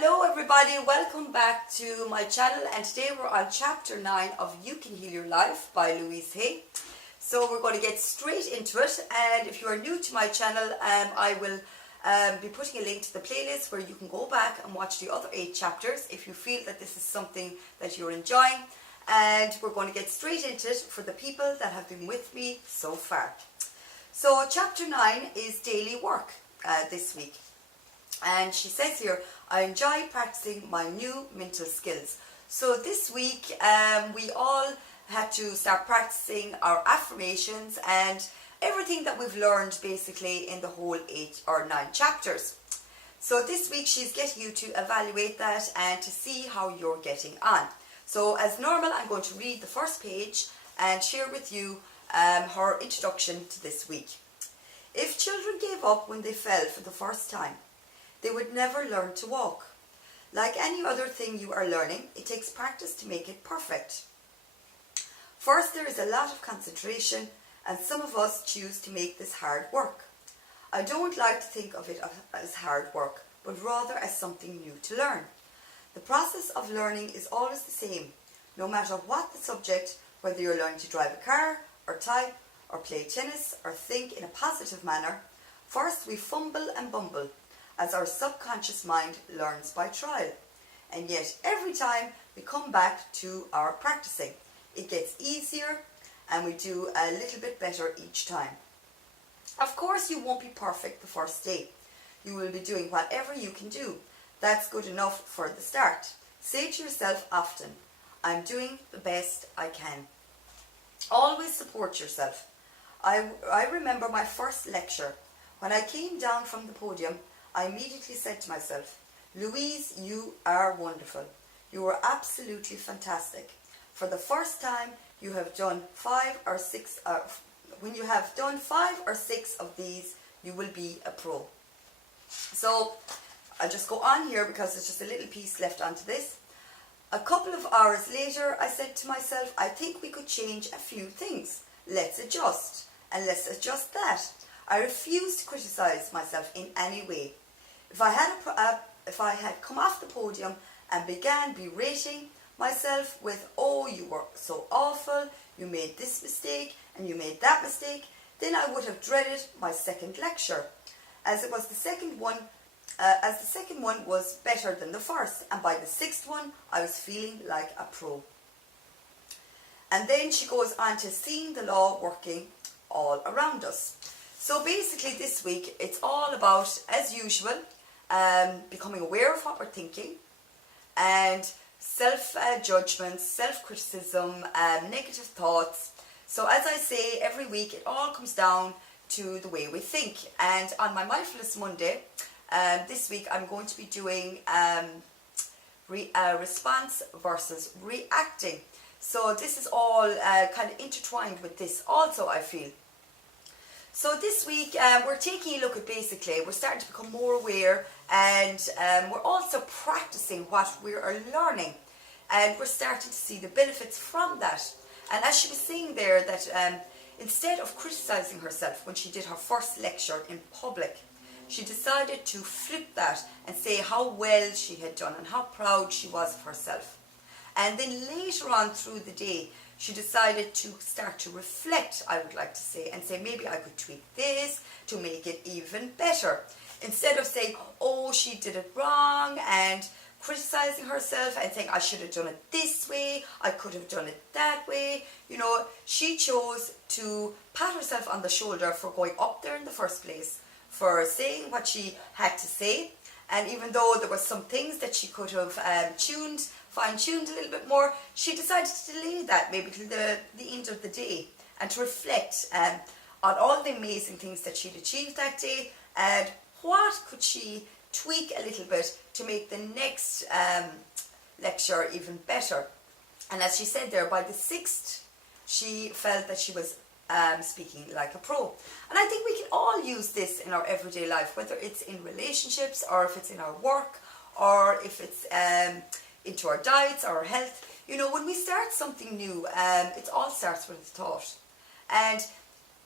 Hello everybody, welcome back to my channel, and today we're on chapter 9 of You Can Heal Your Life by Louise Hay. So we're going to get straight into it, and if you are new to my channel, I will be putting a link to the playlist where you can go back and watch the other 8 chapters if you feel that this is something that you're enjoying. And we're going to get straight into it for the people that have been with me so far. So chapter 9 is daily work this week. And she says here, I enjoy practicing my new mental skills. So this week we all had to start practicing our affirmations and everything that we've learned basically in the whole 8 or 9 chapters. So this week she's getting you to evaluate that and to see how you're getting on. So as normal, I'm going to read the first page and share with you her introduction to this week. If children gave up when they fell for the first time, they would never learn to walk. Like any other thing you are learning, it takes practice to make it perfect. First, there is a lot of concentration, and some of us choose to make this hard work. I don't like to think of it as hard work, but rather as something new to learn. The process of learning is always the same, no matter what the subject, whether you're learning to drive a car, or type, or play tennis, or think in a positive manner. First, we fumble and bumble, as our subconscious mind learns by trial. And yet every time we come back to our practicing, it gets easier and we do a little bit better each time. Of course, you won't be perfect the first day. You will be doing whatever you can do. That's good enough for the start. Say to yourself often, I'm doing the best I can. Always support yourself. I remember my first lecture. When I came down from the podium, I immediately said to myself, Louise, you are wonderful. You are absolutely fantastic. For the first time, you have done 5 or 6, when you have done 5 or 6 of these, you will be a pro. So I'll just go on here because there's just a little piece left onto this. A couple of hours later, I said to myself, I think we could change a few things. Let's adjust, and let's adjust that. I refuse to criticize myself in any way. If I had come off the podium and began berating myself with, oh, you were so awful, you made this mistake and you made that mistake, then I would have dreaded my second lecture, as the second one was better than the first, and by the 6th one I was feeling like a pro. And then she goes on to seeing the law working all around us. So basically this week it's all about, as usual, becoming aware of what we're thinking, and self-judgment, self-criticism, negative thoughts. So as I say, every week it all comes down to the way we think. And on my Mindfulness Monday, this week I'm going to be doing response versus reacting. So this is all kind of intertwined with this also, I feel. So this week we're taking a look at, basically, we're starting to become more aware, and we're also practicing what we are learning, and we're starting to see the benefits from that. And as she was saying there, that instead of criticizing herself when she did her first lecture in public, she decided to flip that and say how well she had done and how proud she was of herself. And then later on through the day, she decided to start to reflect, I would like to say, and say, maybe I could tweak this to make it even better. Instead of saying, oh, she did it wrong, and criticizing herself and saying, I should have done it this way, I could have done it that way. You know, she chose to pat herself on the shoulder for going up there in the first place, for saying what she had to say. And even though there were some things that she could have fine-tuned a little bit more, she decided to delay that maybe till the end of the day, and to reflect on all the amazing things that she'd achieved that day, and what could she tweak a little bit to make the next lecture even better. And as she said there, by the 6th, she felt that she was speaking like a pro. And I think we can all use this in our everyday life, whether it's in relationships, or if it's in our work, or if it's into our diets or our health. You know, when we start something new, it all starts with a thought. And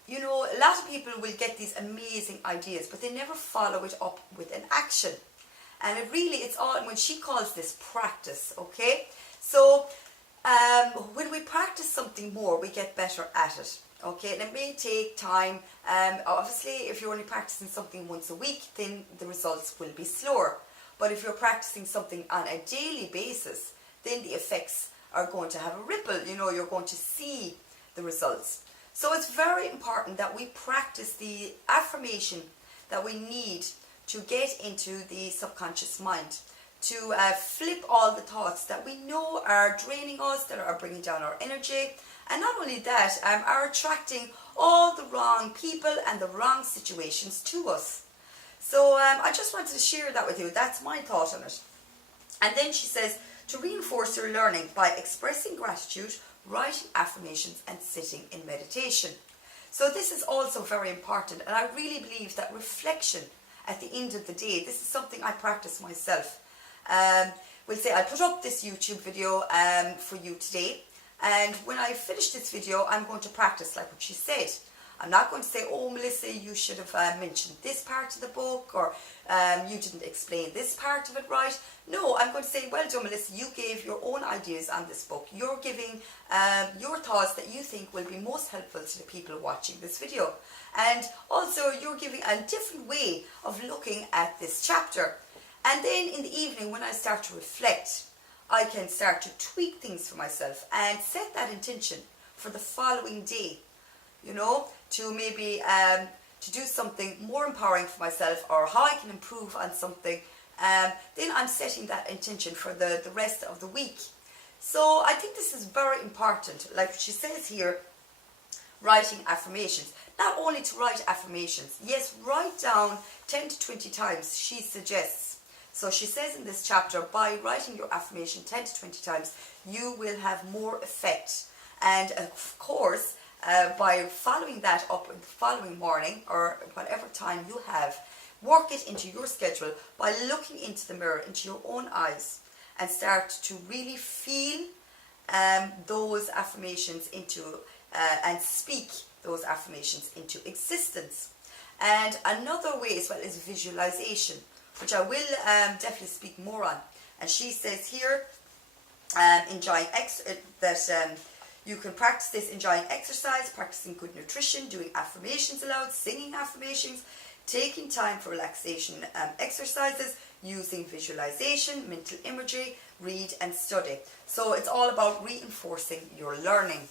you know, a lot of people will get these amazing ideas, but they never follow it up with an action. And it's all, when she calls this practice, okay? So when we practice something more, we get better at it, okay? And it may take time. Obviously, if you're only practicing something once a week, then the results will be slower. But if you're practicing something on a daily basis, then the effects are going to have a ripple. You're going to see the results. So it's very important that we practice the affirmation that we need to get into the subconscious mind, to flip all the thoughts that we know are draining us, that are bringing down our energy, and not only that, are attracting all the wrong people and the wrong situations to us. So I just wanted to share that with you. That's my thought on it. And then she says, to reinforce your learning by expressing gratitude, writing affirmations, and sitting in meditation. So this is also very important, and I really believe that reflection at the end of the day, this is something I practice myself. We'll say I put up this YouTube video for you today, and when I finish this video, I'm going to practice like what she said. I'm not going to say, oh Melissa, you should have mentioned this part of the book, or you didn't explain this part of it right. No, I'm going to say, well done Melissa, you gave your own ideas on this book. You're giving your thoughts that you think will be most helpful to the people watching this video. And also you're giving a different way of looking at this chapter. And then in the evening, when I start to reflect, I can start to tweak things for myself and set that intention for the following day. To maybe to do something more empowering for myself, or how I can improve on something. Then I'm setting that intention for the rest of the week. So I think this is very important. Like she says here, writing affirmations. Not only to write affirmations, yes, write down 10 to 20 times, she suggests. So she says in this chapter, by writing your affirmation 10 to 20 times, you will have more effect. And of course, by following that up the following morning, or whatever time you have, work it into your schedule by looking into the mirror, into your own eyes, and start to really feel those affirmations into and speak those affirmations into existence. And another way as well is visualization, which I will definitely speak more on. And she says here, you can practice this enjoying exercise, practicing good nutrition, doing affirmations aloud, singing affirmations, taking time for relaxation exercises, using visualization, mental imagery, read and study. So it's all about reinforcing your learning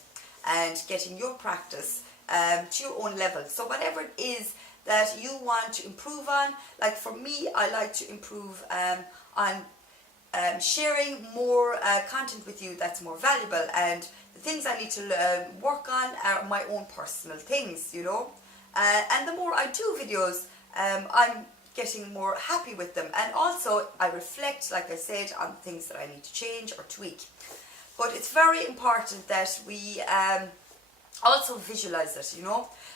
and getting your practice to your own level. So whatever it is that you want to improve on, like for me, I like to improve on sharing more content with you that's more valuable, and the things I need to work on are my own personal things, and the more I do videos, I'm getting more happy with them, and also I reflect, like I said, on things that I need to change or tweak. But it's very important that we also visualize it,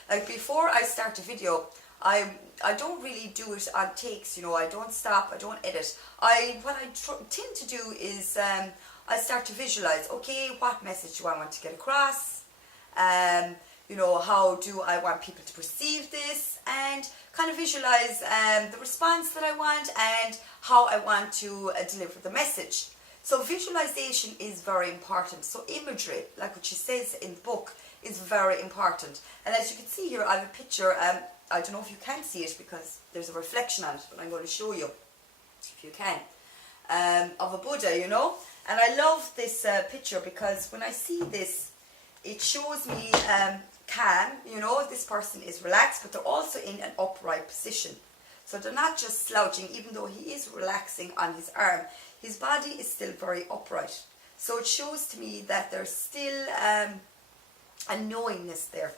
like before I start a video, I don't really do it on takes, I don't stop, I don't edit. What I tend to do is I start to visualize, okay, what message do I want to get across? How do I want people to perceive this? And kind of visualize the response that I want and how I want to deliver the message. So visualization is very important. So imagery, like what she says in the book, is very important. And as you can see here, I have a picture. I don't know if you can see it because there's a reflection on it, but I'm going to show you, if you can, of a Buddha, And I love this picture because when I see this, it shows me calm, this person is relaxed, but they're also in an upright position. So they're not just slouching, even though he is relaxing on his arm. His body is still very upright. So it shows to me that there's still a knowingness there,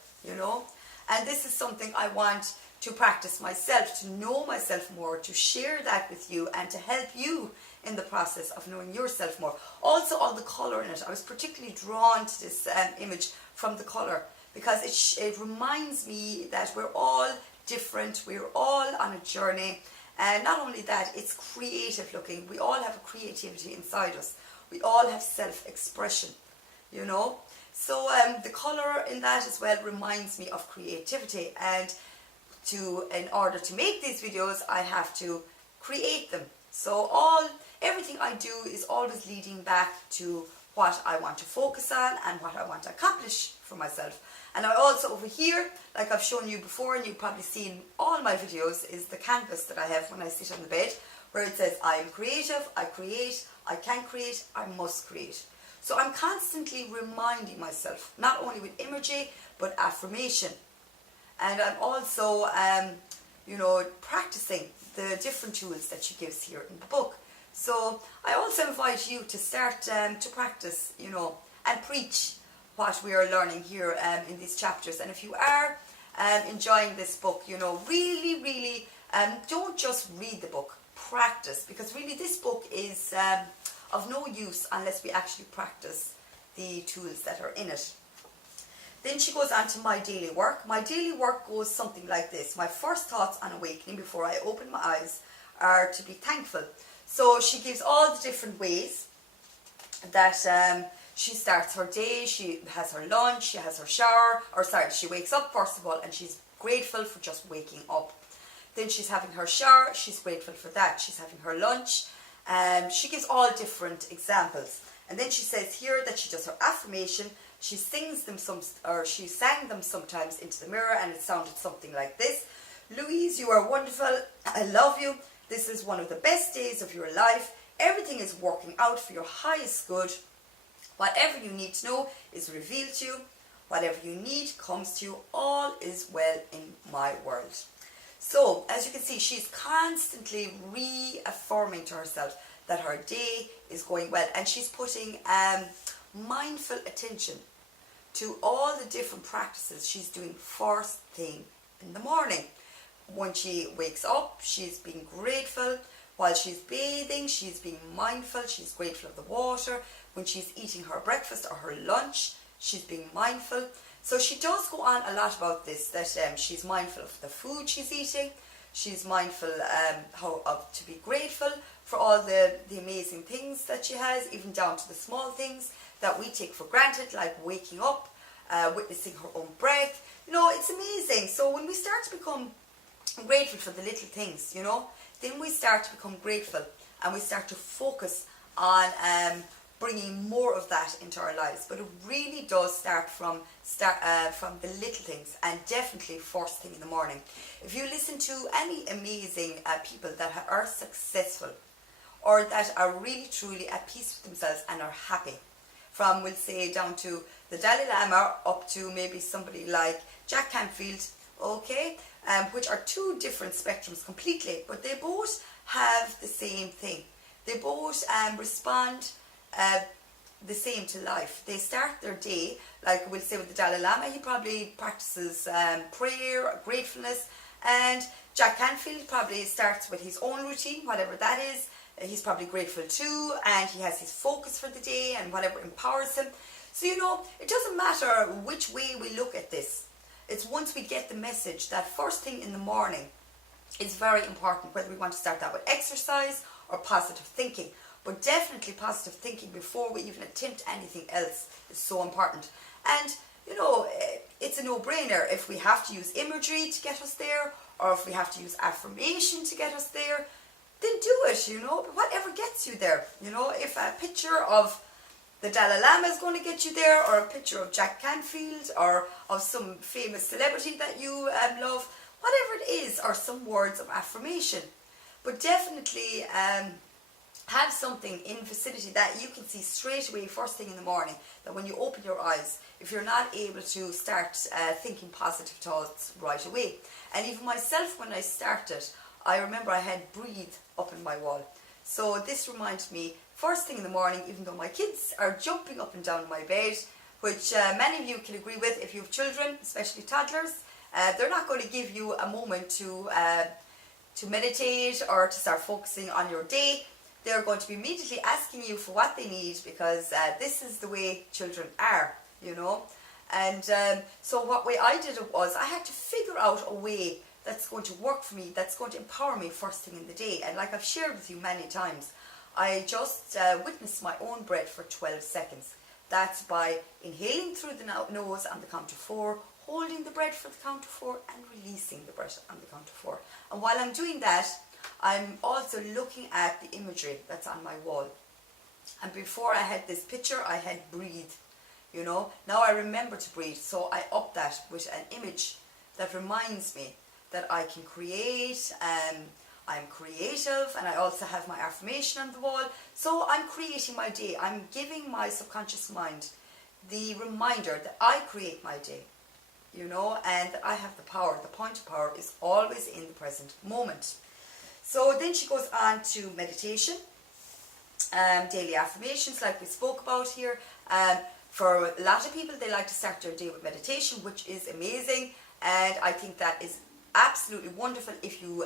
And this is something I want to practice myself, to know myself more, to share that with you, and to help you in the process of knowing yourself more. Also all the colour in it. I was particularly drawn to this image from the colour, because it reminds me that we're all different, we're all on a journey, and not only that, it's creative looking. We all have a creativity inside us. We all have self-expression, So the colour in that as well reminds me of creativity, and in order to make these videos, I have to create them. So everything I do is always leading back to what I want to focus on and what I want to accomplish for myself. And I also over here, like I've shown you before and you've probably seen all my videos, is the canvas that I have when I sit on the bed, where it says I am creative, I create, I can create, I must create. So I'm constantly reminding myself, not only with imagery, but affirmation. And I'm also, practicing the different tools that she gives here in the book. So I also invite you to start to practice, and preach what we are learning here in these chapters. And if you are enjoying this book, really, really don't just read the book, practice. Because really this book is of no use unless we actually practice the tools that are in it. Then she goes on to my daily work. My daily work goes something like this. My first thoughts on awakening before I open my eyes are to be thankful. So she gives all the different ways that she starts her day. She has her lunch, she has her shower, she wakes up first of all and she's grateful for just waking up. Then she's having her shower, she's grateful for that. She's having her lunch. She gives all different examples. And then she says here that she does her affirmation. She sings them she sang them sometimes into the mirror, and it sounded something like this. Louise, you are wonderful. I love you. This is one of the best days of your life. Everything is working out for your highest good. Whatever you need to know is revealed to you. Whatever you need comes to you. All is well in my world. So, as you can see, she's constantly reaffirming to herself that her day is going well. And she's putting mindful attention to all the different practices she's doing first thing in the morning. When she wakes up, she's being grateful. While she's bathing, she's being mindful. She's grateful of the water. When she's eating her breakfast or her lunch, she's being mindful. So she does go on a lot about this, that she's mindful of the food she's eating. She's mindful to be grateful for all the amazing things that she has, even down to the small things that we take for granted, like waking up, witnessing her own breath. It's amazing. So when we start to become grateful for the little things, then we start to become grateful and we start to focus on bringing more of that into our lives. But it really does start from the little things, and definitely first thing in the morning. If you listen to any amazing people that are successful or that are really truly at peace with themselves and are happy, from, we'll say, down to the Dalai Lama up to maybe somebody like Jack Canfield, which are two different spectrums completely, but they both have the same thing. They both respond the same to life. They start their day, like we'll say with the Dalai Lama, he probably practices prayer, gratefulness, and Jack Canfield probably starts with his own routine, whatever that is. He's probably grateful too, and he has his focus for the day and whatever empowers him. So it doesn't matter which way we look at this. It's once we get the message that first thing in the morning is very important, whether we want to start that with exercise or positive thinking. But definitely positive thinking before we even attempt anything else is so important. And it's a no-brainer. If we have to use imagery to get us there, or if we have to use affirmation to get us there, then do it, whatever gets you there. If a picture of the Dalai Lama is going to get you there, or a picture of Jack Canfield, or of some famous celebrity that you love, whatever it is, or some words of affirmation. But definitely have something in vicinity that you can see straight away first thing in the morning, that when you open your eyes, if you're not able to start thinking positive thoughts right away. And even myself, when I started, I remember I had breathe up in my wall. So this reminds me, first thing in the morning, even though my kids are jumping up and down in my bed, which many of you can agree with if you have children, especially toddlers, they're not going to give you a moment to meditate or to start focusing on your day. They're going to be immediately asking you for what they need, because this is the way children are, And so what way I did it was, I had to figure out a way that's going to work for me, that's going to empower me first thing in the day. And like I've shared with you many times, I just witnessed my own breath for 12 seconds. That's by inhaling through the nose on the count of 4, holding the breath for the count of 4, and releasing the breath on the count of 4. And while I'm doing that, I'm also looking at the imagery that's on my wall. And before I had this picture, I had breathe, you know. Now I remember to breathe, so I up that with an image that reminds me that I can create, I'm creative, and I also have my affirmation on the wall. So I'm creating my day. I'm giving my subconscious mind the reminder that I create my day, you know, and that I have the power. The point of power is always in the present moment. So then she goes on to meditation, daily affirmations like we spoke about here. For a lot of people, they like to start their day with meditation, which is amazing, and I think that is absolutely wonderful if you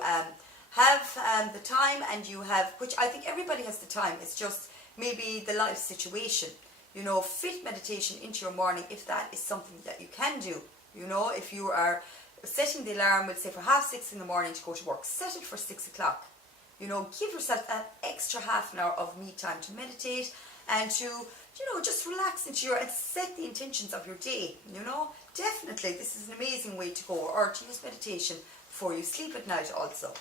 have the time, and you have, which I think everybody has the time, it's just maybe the life situation, you know. Fit meditation into your morning if that is something that you can do, you know. If you are setting the alarm, we'll say for 6:30 in the morning to go to work, set it for 6 o'clock, you know. Give yourself that extra half an hour of me time to meditate and to, you know, just relax into your, and set the intentions of your day, you know. Definitely this is an amazing way to go, or to use meditation before you sleep at night also.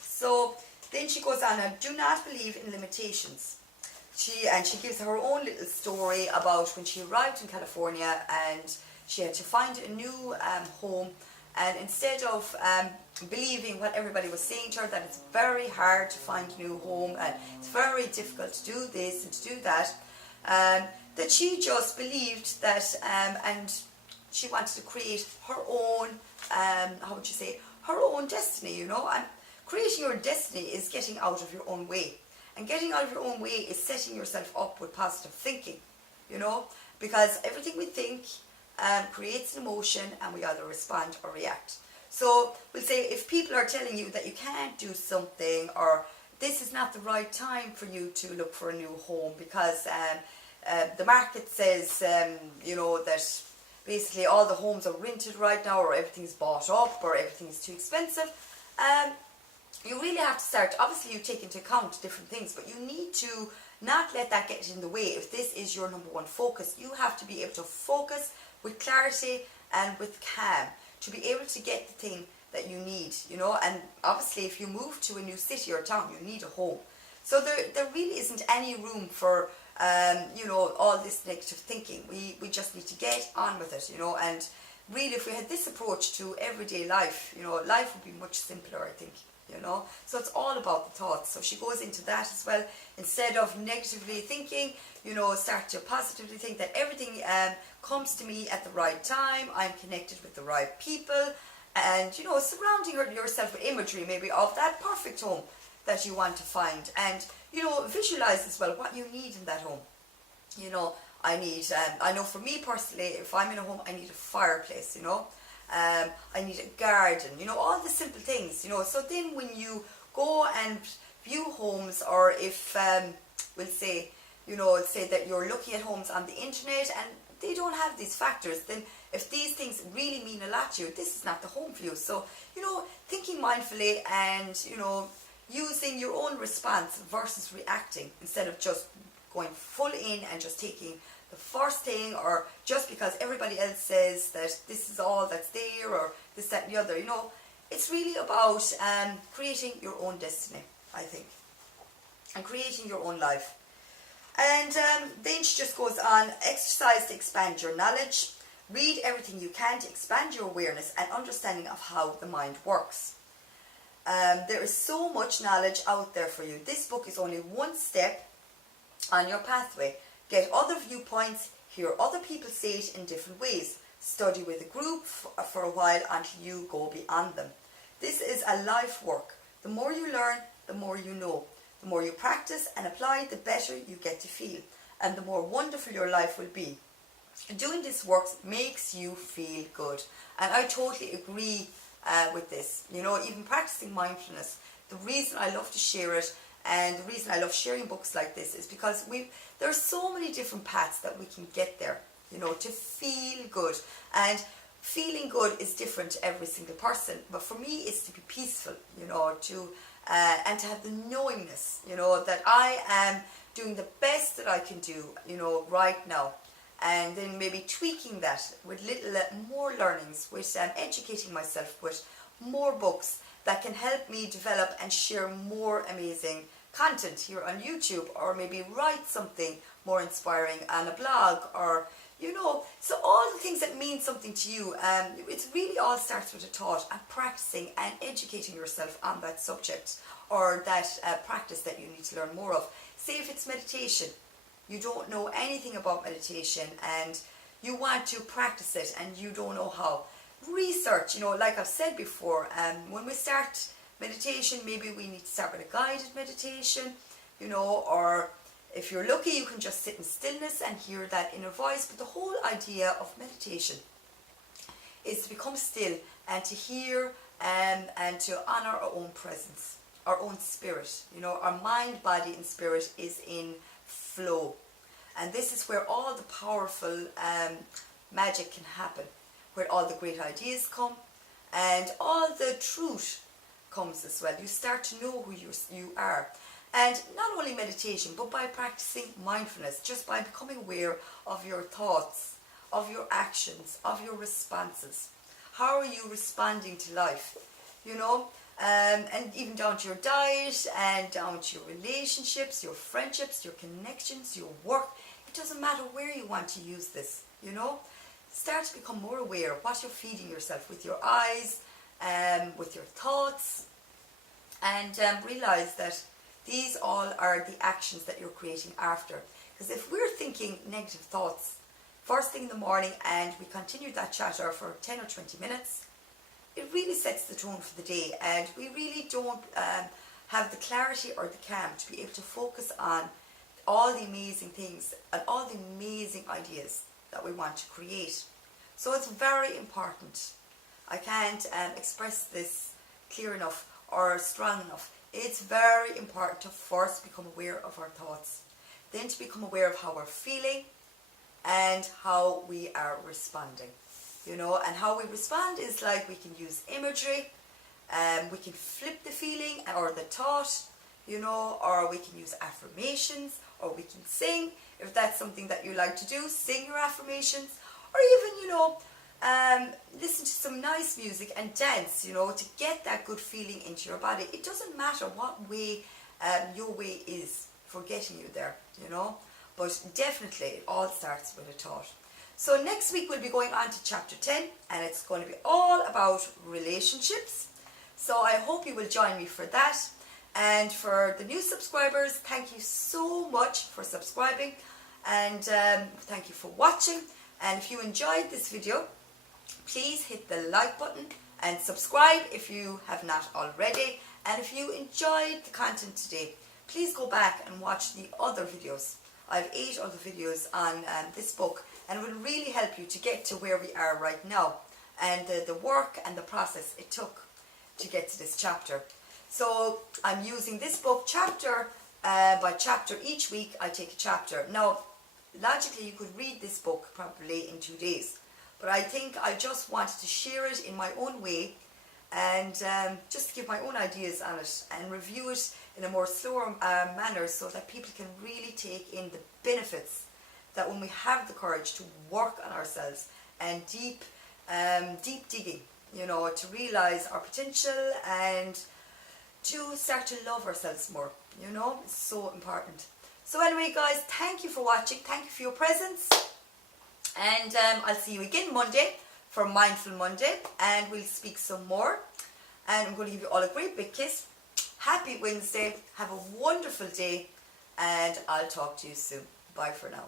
So then she goes on, and do not believe in limitations. She gives her own little story about when she arrived in California and she had to find a new home, and instead of believing what everybody was saying to her, that it's very hard to find a new home and it's very difficult to do this and to do that, that she just believed that, and she wanted to create her own, how would you say, her own destiny, you know. And creating your destiny is getting out of your own way. And getting out of your own way is setting yourself up with positive thinking, you know. Because everything we think creates an emotion, and we either respond or react. So we'll say if people are telling you that you can't do something, or this is not the right time for you to look for a new home because the market says, you know, that basically all the homes are rented right now, or everything's bought up, or everything's too expensive. You really have to start, obviously you take into account different things, but you need to not let that get in the way. If this is your number one focus, you have to be able to focus with clarity and with calm to be able to get the thing that you need, you know. And obviously if you move to a new city or town, you need a home. So there really isn't any room for, you know, all this negative thinking. We just need to get on with it, you know. And really, if we had this approach to everyday life, you know, life would be much simpler, I think, you know. So it's all about the thoughts. So she goes into that as well. Instead of negatively thinking, you know, start to positively think that everything comes to me at the right time. I'm connected with the right people, and, you know, surrounding yourself with imagery maybe of that perfect home that you want to find, and, you know, visualize as well what you need in that home. You know, I need, I know for me personally, if I'm in a home, I need a fireplace, you know. I need a garden, you know, all the simple things, you know. So then when you go and view homes, or if we'll say, you know, say that you're looking at homes on the internet and they don't have these factors, then if these things really mean a lot to you, this is not the home for you. So, you know, thinking mindfully and, you know, using your own response versus reacting, instead of just going full in and just taking the first thing, or just because everybody else says that this is all that's there, or this, that and the other, you know. It's really about creating your own destiny, I think, and creating your own life. And then she just goes on, exercise to expand your knowledge, read everything you can to expand your awareness and understanding of how the mind works. There is so much knowledge out there for you. This book is only one step on your pathway. Get other viewpoints, hear other people say it in different ways. Study with a group for a while until you go beyond them. This is a life work. The more you learn, the more you know. The more you practice and apply, the better you get to feel, and the more wonderful your life will be. Doing this work makes you feel good, and I totally agree with this. You know, even practicing mindfulness, the reason I love to share it, and the reason I love sharing books like this, is because there are so many different paths that we can get there, you know, to feel good. And feeling good is different to every single person, but for me it's to be peaceful, you know, and to have the knowingness, you know, that I am doing the best that I can do, you know, right now. And then maybe tweaking that with little more learnings, with educating myself with more books, that can help me develop and share more amazing content here on YouTube, or maybe write something more inspiring on a blog, or so all the things that mean something to you. It really all starts with a thought and practicing and educating yourself on that subject, or that practice that you need to learn more of. Say if it's meditation, you don't know anything about meditation and you want to practice it and you don't know how. Research, like I've said before, when we start meditation, maybe we need to start with a guided meditation, or if you're lucky, you can just sit in stillness and hear that inner voice. But the whole idea of meditation is to become still and to hear and to honor our own presence, our own spirit. Our mind, body and spirit is in flow. And this is where all the powerful magic can happen, where all the great ideas come and all the truth comes as well. You start to know who you are. And not only meditation, but by practicing mindfulness, just by becoming aware of your thoughts, of your actions, of your responses. How are you responding to life? And even down to your diet and down to your relationships, your friendships, your connections, your work. It doesn't matter where you want to use this, Start to become more aware of what you're feeding yourself with your eyes, with your thoughts, and realize that these all are the actions that you're creating after. Because if we're thinking negative thoughts first thing in the morning and we continue that chatter for 10 or 20 minutes, it really sets the tone for the day, and we really don't have the clarity or the calm to be able to focus on all the amazing things and all the amazing ideas that we want to create. So it's very important. I can't express this clear enough or strong enough. It's very important to first become aware of our thoughts, then to become aware of how we're feeling and how we are responding. And how we respond is like we can use imagery, we can flip the feeling or the thought, or we can use affirmations, or we can sing. If that's something that you like to do, sing your affirmations, or even, listen to some nice music and dance, to get that good feeling into your body. It doesn't matter what way your way is for getting you there, but definitely it all starts with a thought. So next week we'll be going on to chapter 10, and it's going to be all about relationships. So I hope you will join me for that. And for the new subscribers, thank you so much for subscribing, and thank you for watching. And if you enjoyed this video, please hit the like button and subscribe if you have not already. And if you enjoyed the content today, please go back and watch the other videos. I have 8 other videos on this book, and it will really help you to get to where we are right now, and the work and the process it took to get to this chapter. So I'm using this book chapter by chapter. Each week I take a chapter. Now, logically you could read this book probably in 2 days, but I think I just wanted to share it in my own way, and just give my own ideas on it and review it in a more slower manner, so that people can really take in the benefits that when we have the courage to work on ourselves and deep digging, to realize our potential and to start to love ourselves more, it's so important. So anyway guys, thank you for watching, thank you for your presence, and I'll see you again Monday for Mindful Monday, and we'll speak some more, and I'm going to give you all a great big kiss. Happy Wednesday, have a wonderful day, and I'll talk to you soon. Bye for now.